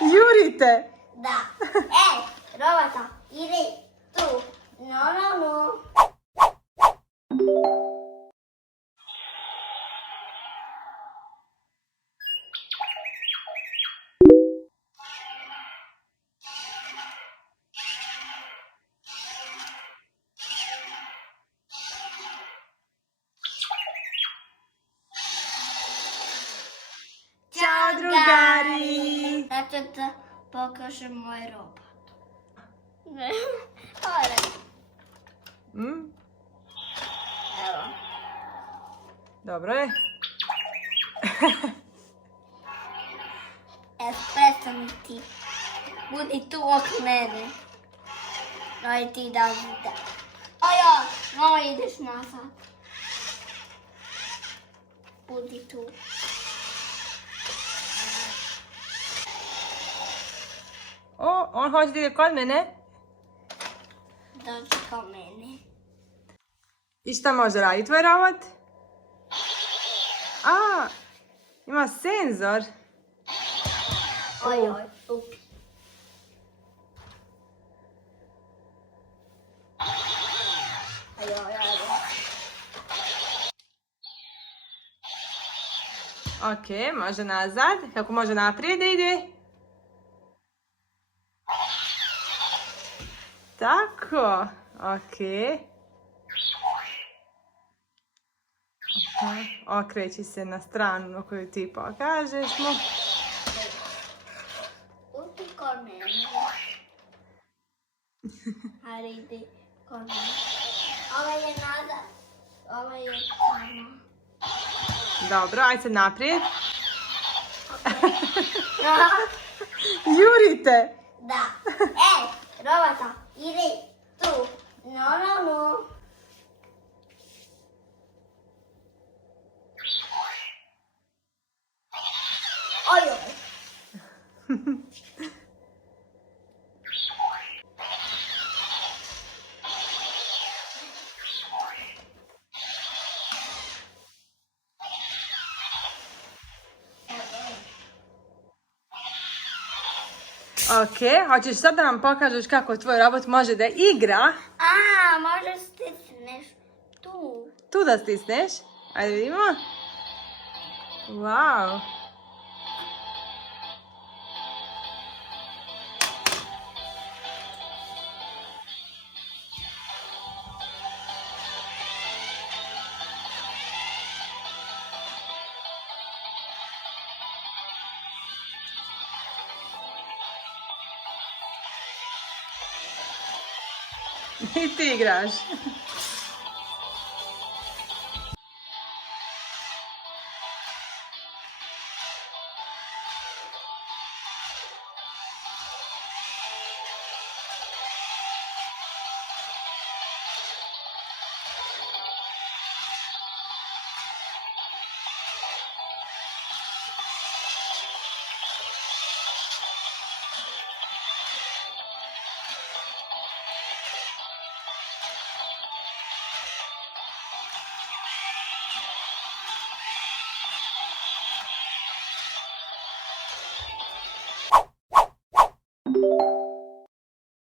Jurite! Da. Robota, idi tu. No. Ćao drugari! Sad ću da pokažem moj robot. Ovo. Evo. Dobro je. Prestani ti. Budi tu oko mene. No ti da. No ideš nazad. Budi tu. O, on hoće da ide kod mene. Dođi kod mene. I šta može raditi tvoj robot? A, ima senzor. Oj, upi. Ok, može nazad. Kako može naprijed da ide? Tako, ok. Okreći se na stranu na koju ti pokažeš mu. Upi kod mene. Hajde idi kod mene. Ovo je nazad. Ovo je tamo. Dobro, ajde sad naprijed. Jurite! Da. Robota, idi tu. No. Oj. Ok, hoćeš sad da nam pokažeš kako tvoj robot može da igra? Možda stisneš tu. Tu da stisneš? Ajde vidimo. Wow. I ti igraš.